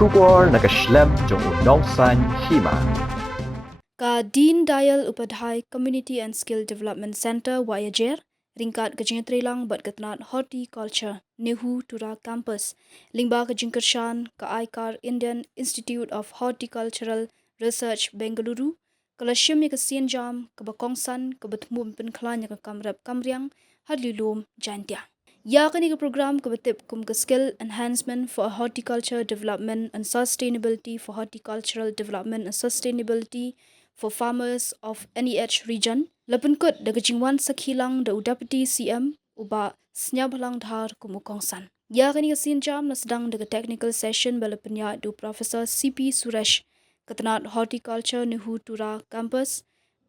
Shubor nakaslem jong Kongsan Hima. Ka Dean Dial Upadhyay Community and Skill Development Center Wayajer, ringkat ke Jaiñtia bat ketnat horticulture Nehu Tura Campus, lingba ke Jingkershan ke Aikar Indian Institute of Horticultural Research Bengaluru, ke Shim ke Sienjam ke Kongsan ke Betmu Pynkhlaiñ ke Kamrap Kamriang Rilum Jaiñtia. Ya kini ke program ke betip kum ke skill enhancement for horticulture development and sustainability for horticultural development and sustainability for farmers of NEH region. Lepenkut de kejingwan sakhilang de Deputy CM uba Sienjam dhar kumu Kongsan. Ya kini ke Sienjam na sedang de technical session bala penya du Professor CP Suresh ketenat horticulture Nehu Tura campus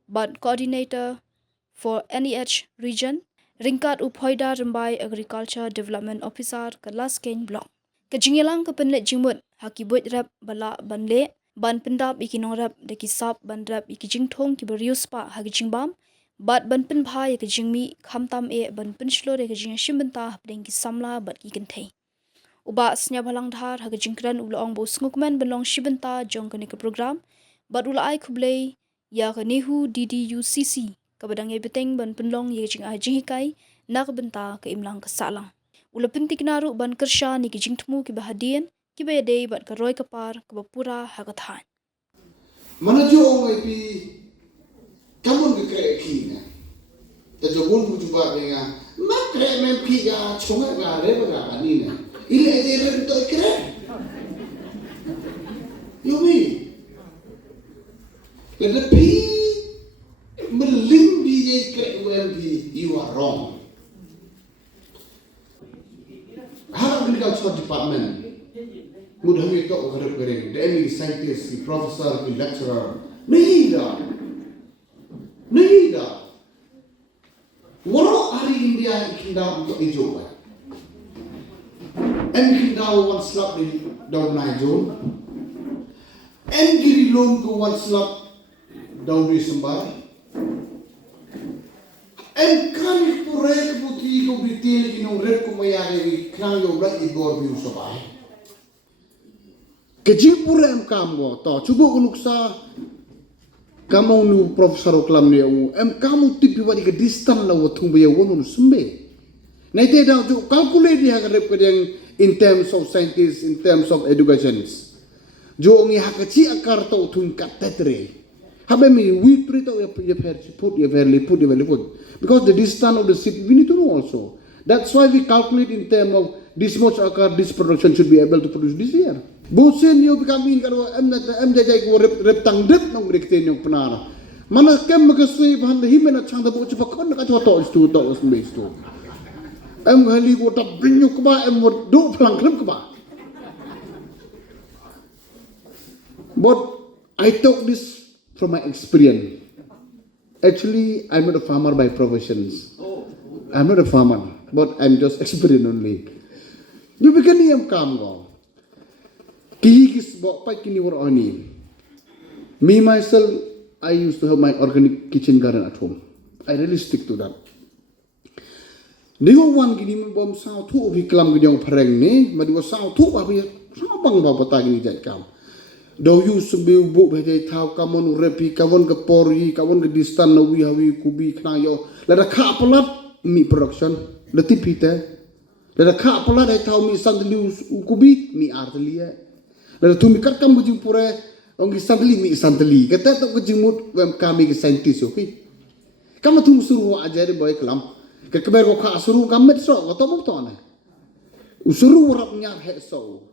but coordinator for NEH region. Ringkat uphoida rembai agriculture development officer ke Lasken block. Kejingilang ke penlet jimut hakibut rap bala banle ban pendap ikinong rap de kisap ban rap ikijingthong ki berius pa hagijingbam bat ban pen bhai ke jingmi khamtam e ban penshlo de kejing shimbenta hapdeng ki samla bat ki kenthei. Uba snya balang dhar hagijingkran ulong bo sngukman benlong shibenta jong ke program bat ulai khublei ya ke Nehu DDUCC kabadang beteng ban penlong ye jing ajihikai nak benta ke imlang kesalang. Ula pentik naru ban kersha ni ki jingtmu ki bahadian ki bayadei bat ke roy kapar ke bapura hagathan. Mana jo ong pi kamun ke kre ki na. Ta jo bun bu juba benga. Ma kre men pi ga chonga ga re ba ni na. Ile de re to kre. Yo mi. Le pi melim bi ye kre UMP you are wrong. How agriculture department mudah itu orang kering, demi scientist, professor, lecturer, नहीं dah. Walau hari India kita untuk hijau, kita one slap di daun hijau, Rilum tu one slap daun Disember, kan purek putih ko bitil kinong red ko mayari kang yo blat igor bi usabay. Kejip purem kamu, to cuba unuksa kamu nu profesor kelam ni kamu tipi wadi ke distan la watung be wonu sembe. Naite dah ju calculate dia harap kedeng in terms of scientists, in terms of education. Jo ngi hakachi akar to tung katetre. Habe mi we treat of your put because the distance of the city we need to know also. That's why we calculate in terms of this much akar this production should be able to produce this year. Bosen yo bikamin karo em jai ko rep tang dep nong rekten yung panara. Mana kem makasui bahan Hima na chang da bo chupa kon ka to stu to usme stu. Em hali ko ta brinyo ko ba em do plang klem ko ba. But I took this from my experience. Actually, I'm not a farmer by professions. I'm not a farmer, but I'm just experienced only. You begin to come go. Kihis bok pai kini war oni. Me myself, I used to have my organic kitchen garden at home. I really stick to that. Nigo wan gini bom sao tu ubi kelam gini yang pereng ni, madi was sao tu abi sao bang ba pata gini jat kam. Do you sebi bu bhai thau kamon repi kawon ke pori kawon ke distan nawi hawi kubi kna yo la kha palat mi production la tipite la kha palat ai thau mi sandli kubi mi artli la tu mi kat kam bujing pure ongi sandli kata to kejimut wem kami ke scientist okay kam tu suru ajari boy kelam ke keber ko kha suru kamet so ko to to na usuru warap nyar he so.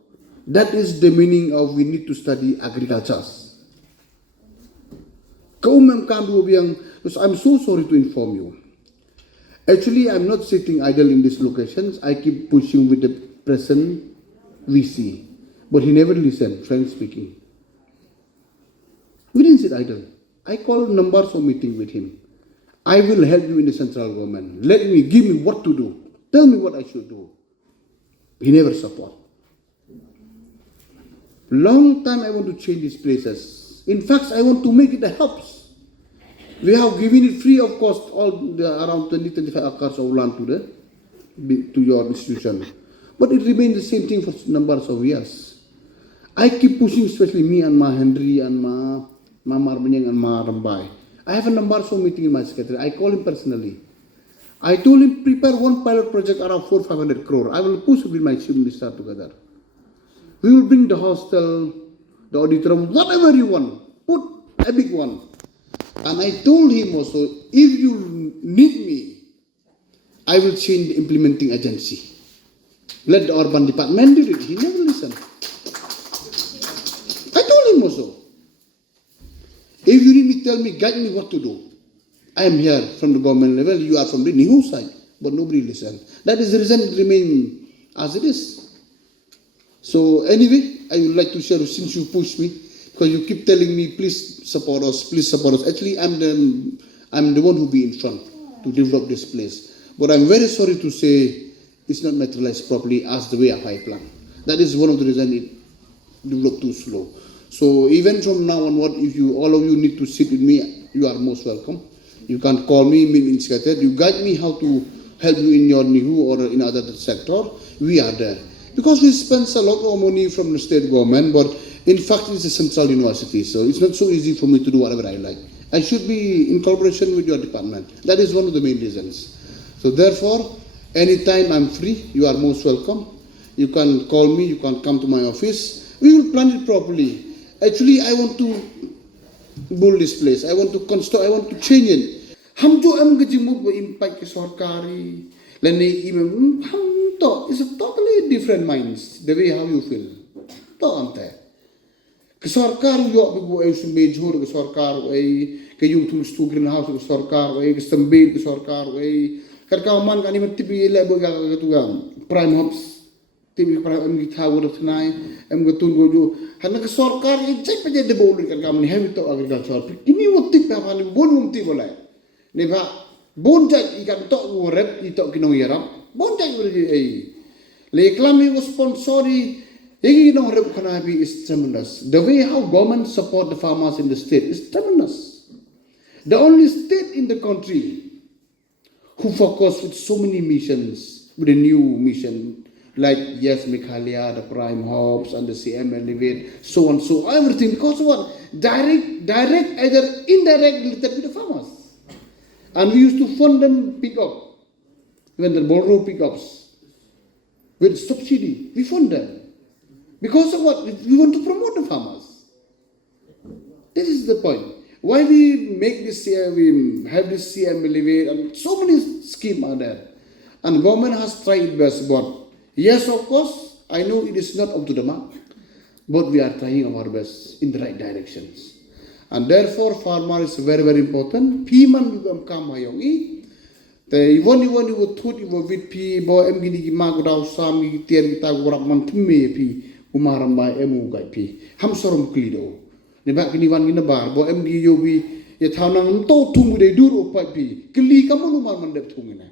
That is the meaning of we need to study agriculture. I'm so sorry to inform you. Actually, I'm not sitting idle in these locations. I keep pushing with the present VC. But he never listened, frankly speaking. We didn't sit idle. I called numbers of meeting with him. I will help you in the central government. Give me what to do. Tell me what I should do. He never support. Long time I want to change these places. In fact, I want to make it a helps. We have given it free of cost, all the around 20-25 acres of land to your institution. But it remains the same thing for numbers of years. I keep pushing, especially me and Ma Henry and Ma Marmenyang and Ma Rambai. I have a number of meeting in my secretary. I call him personally. I told him prepare one pilot project around 400-500 crore. I will push with my chief minister together. We will bring the hostel, the auditorium, whatever you want. Put a big one. And I told him also, if you need me, I will change the implementing agency. Let the urban department do it. He never listened. I told him also, if you need me, tell me, guide me what to do. I am here from the government level, you are from the new side, but nobody listened. That is the reason it remains as it is. So anyway, I would like to share, since you push me, because you keep telling me, please support us, please support us. Actually, I'm the one who be in front to develop this place. But I'm very sorry to say it's not materialized properly as the way I plan. That is one of the reasons it developed too slow. So even from now onward, if all of you need to sit with me, you are most welcome. You can call me, meet me in Secretariat. You guide me how to help you in your NIHU or in other sector. We are there. Because we spend a lot of money from the state government, but in fact it's a central university, so it's not so easy for me to do whatever I like. I should be in collaboration with your department. That is one of the main reasons. So therefore, anytime I'm free, you are most welcome. You can call me, you can come to my office. We will plan it properly. Actually, I want to build this place. I want to construct, I want to change it. हम जो हम गजिमुत वो impact के सरकारी लेने इमें हम तो it's a totally different minds the way how you feel तो अंत है के सरकार यो अब वो ऐसे मेजर के सरकार वो के यूं तुम स्टू ग्रीन हाउस के सरकार वो के संबेद के सरकार वो करका मान का नहीं मत टिपी ले बोगा के तू गाम प्राइम हब्स टिपी प्राइम एम की था वो रखनाए एम को तुम को जो हन के सरकार एक चेक पे जे बोल करका मन है तो agriculture किन्हीं वो टिप पे वाले बोल मुंती बोला है Neva, bonjai ikan tok urep itok kinong yaram. Bonjai urep Le klami was sponsori. Yegi no urep kanabi is tremendous. The way how government support the farmers in the state is tremendous. The only state in the country who focus with so many missions, with a new mission, like yes, Meghalaya, the Prime Hubs and the CM Elevate, so on, so everything. Because what? Direct, either indirect related with the farmers. And we used to fund them pick up, when the borrow pickups, with subsidy, we fund them. Because of what? We want to promote the farmers. This is the point. Why we make this, we have this CM Elevate, and so many schemes are there. And government has tried best, but yes, of course, I know it is not up to the mark, but we are trying our best in the right directions. And therefore, farmer is very, very important. Piman juga kam hayongi. Te iwan iwa thut iwa vit pi bo em gini ki mag rau sam ki tiar kita gurak man thumme pi umaram ba emu gai pi. Ham sorom klido. Ne ba kini wan gina bar bo em gi yo bi ye thau nang to thung de dur opai pi. Kli kamu umar man dep thung ina.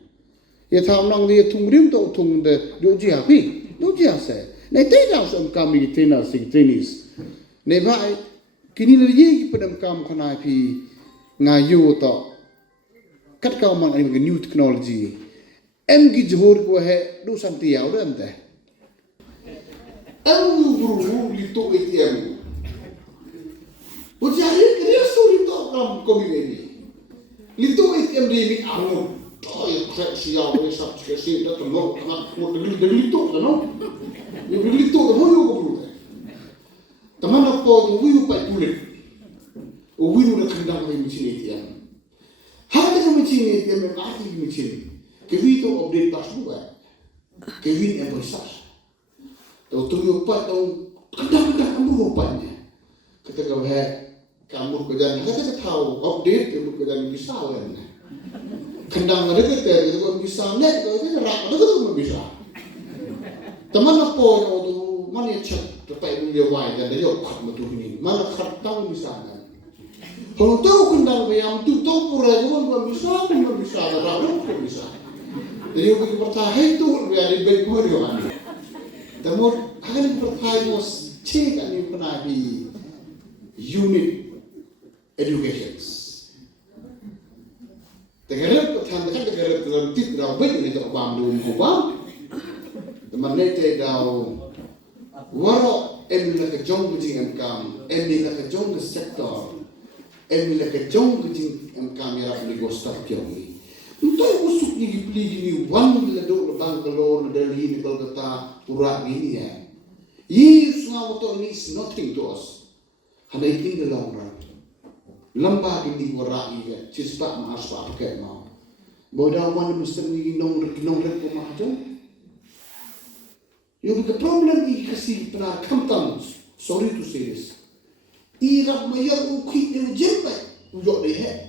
Ye thau nang de thung rim to thung de do ji ha pi. Do ji ha se. Ne te rau som kam ki trainer sing trainees. Ne ba kini le ye ki padam kam khana pi ngayu to kat ka mang ani new technology em gi jhor ko hai do santi yaw de ante em guru li to atm wo jari kriya suri to kam ko bi li to atm de mi amu to ye krak si yaw de sap ke si da to no kana mo de li to no ye li to ho yo ko Teman apa tu wiu pai kulit, wiu nak kendang kami mesin ATM. Harga kami mesin ATM yang arti mesin, kewi tu update pas buat, kewi yang bersas. Tahu tu wiu pai tahu kendang kamu rupanya. Kita kau kamu kerja, kita tahu update kamu kerja bisa kan. Kendang ada kita, kita kau bisa net, kita rak, kita kau bisa. Teman apa yang tu mana cek Tapi dia wai dan dia kat betul ni. Mana kat tahu misalnya. Kalau tahu kendang bayam tu tahu pura juga belum bisa, rakyat pun bisa. Jadi kita percaya itu biar dibeli gua dia kan. Tapi akan kita percaya was cek ani pernah di unit educations. Tegak pertama kan tegak dalam tip dah baik ni tak paham dulu apa. Teman ni tegak Waro em là cái trong cái gì em cam, em là cái trong cái sector, em là cái trong cái gì em cam ya ra go start kiểu này. Tôi usuk ni gipli ni one la do Bangalore, Delhi, Kolkata, Pura ni ya. Years now to means nothing to us. And I think the long run. Lamba hindi ko ra'i ka, chispa maaspa ka now. Boda one Mr. ni nong red ko mahajo. Yung the problem is kasi para kamtam. Sorry to say this. Irap mayar ukit yung jempa. Ujo de he.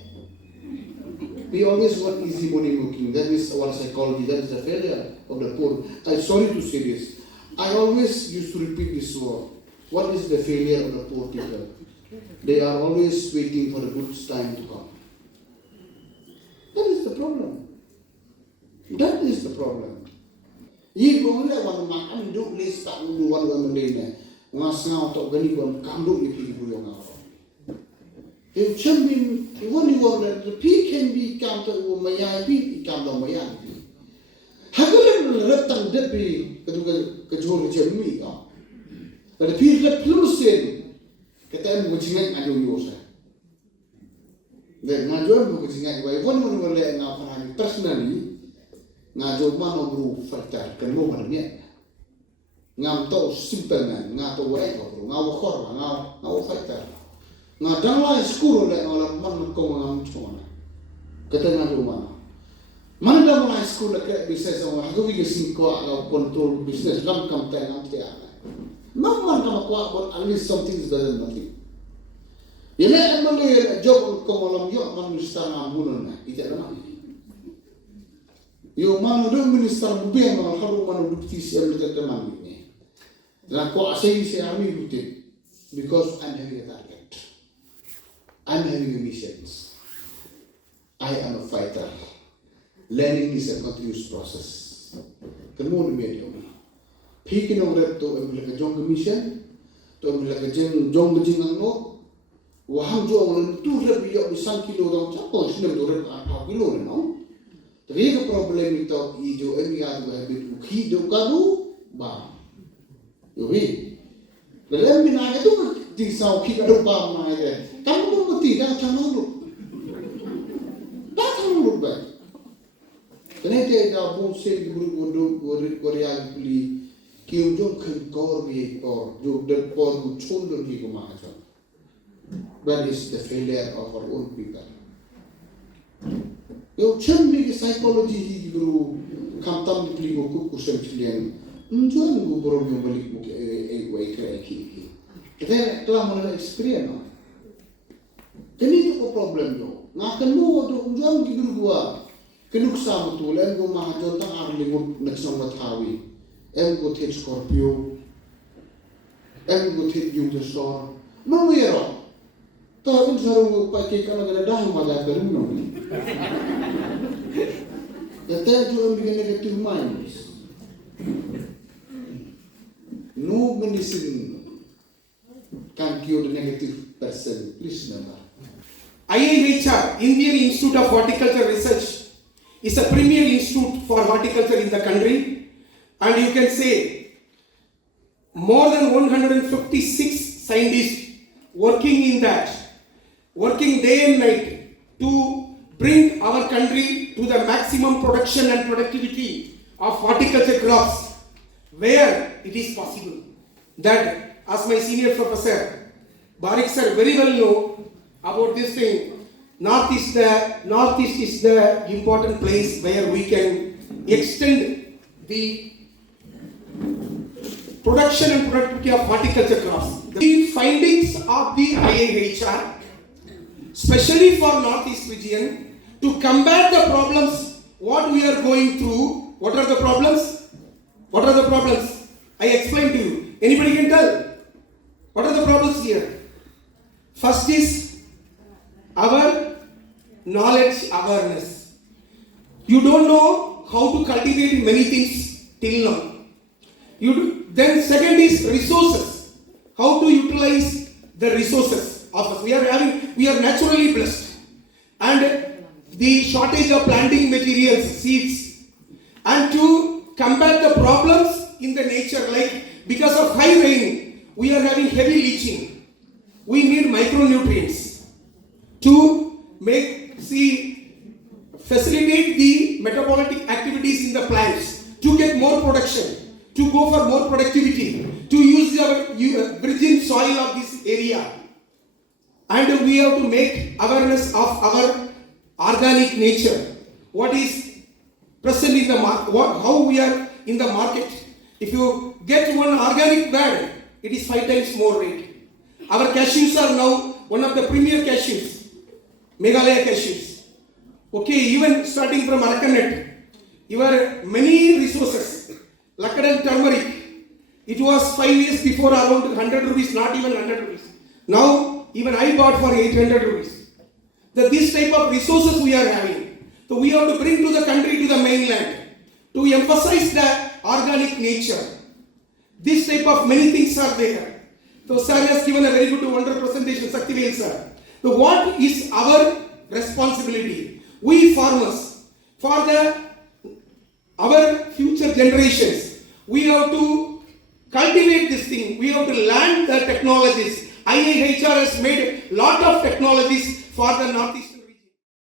We always want easy money looking. That is our psychology. That is the failure of the poor. I'm sorry to say this. I always used to repeat this word. What is the failure of the poor people? They are always waiting for the good time to come. That is the problem. That is the problem. Ye ko le wan ma an do le sta lu wan wan le ne. Nga sa to gani wan kam do ni pi bu yo nga. If champion, one word that the P can be counted with Mayabi, counted on Mayabi. Hagul Reptan Depi, Kajol Jami. But the P let Plusin, Katan which meant I do yours. Then Najo which is by one will let now personally, Najo Mano grew fertile, can move on yet. Now to simple man, not to wait or now horror, now fighter. Nga dangla school le ola man ko ngam chona kata nga rumah man dangla school le business o ha go sing ko ala control business lam kam ta ngam te ala no man kam ko about at least something is better than nothing yele amale job ko malam yo man minister ngam bunon na ite na yo man do minister bubi ngam haru man dukti siam le te man ni la ko asai se ami buti because I'm having a target. I'm having a mission. I am a fighter. Learning is a continuous process. Kamu ni media. Pikin orang tu ambil kerjong mission, tu ambil kerjong kerjing anglo. Waham jo orang tu lebih yo bisang kilo orang capo sini tu orang 4 kilo ni no. Tapi ke problem itu ijo emiat gua habis ukhi do kadu ba. Yo hi. Dalam minat itu tisau ukhi kadu ba mana je. Kamu mesti dah canggih lu, dah canggih lu baik. Kenapa dah bukan guru Korea beli kium jom kengkor biar kor, jom derkor kucun dulu hiku macam. That is the failure of our own people. Yo cembi psychology guru kamtam beli buku kusem cilian, jual guru baru yang beli buku ekor. Kita telah mengenal experience. Jadi itu problem tu. Ngakan lu tu unjam gigul gua. Kenuk sama tu len gua mahajon tak arlingut naksong mathawi. Go take Scorpio. Go take Jupiter. Mau ya ro. Tahu sarung pakai kalau ada dah malah berum no. Ya tu am bikin negative minds. No medicine can cure the negative person. Please remember. IIHR, Indian Institute of Horticulture Research, is a premier institute for horticulture in the country, and you can say more than 156 scientists working in that, working day and night to bring our country to the maximum production and productivity of horticulture crops where it is possible. That, as my senior professor Barik sir very well know about this thing, Northeast is the important place where we can extend the production and productivity of horticulture crops. The findings of the IIHR, especially for Northeast region, to combat the problems what we are going through. What are the problems? What are the problems? I explain to you. Anybody can tell? What are the problems here? First is our knowledge awareness. You don't know how to cultivate many things till now. Then second is resources. How to utilize the resources of us. We are naturally blessed. And the shortage of planting materials, seeds. And to combat the problems in the nature, like because of high rain, we are having heavy leaching. We need micronutrients to facilitate the metabolic activities in the plants, to get more production, to go for more productivity, to use our virgin soil of this area. And we have to make awareness of our organic nature. What is present in the market, how we are in the market. If you get one organic bag, it is 5 times more rate. Our cashews are now one of the premier cashews, Meghalaya cashews. Okay, even starting from Arakanat, your many resources, Lakadan turmeric, it was 5 years before around 100 rupees, not even 100 rupees. Now, even I bought for 800 rupees. This type of resources we are having. So we have to bring to the country, to the mainland, to emphasize the organic nature. This type of many things are there. So sir has given a very good wonderful presentation, Saktivel sir. So what is our responsibility? We farmers, for our future generations, we have to cultivate this thing. We have to learn the technologies. IIHR has made a lot of technologies for the Northeast.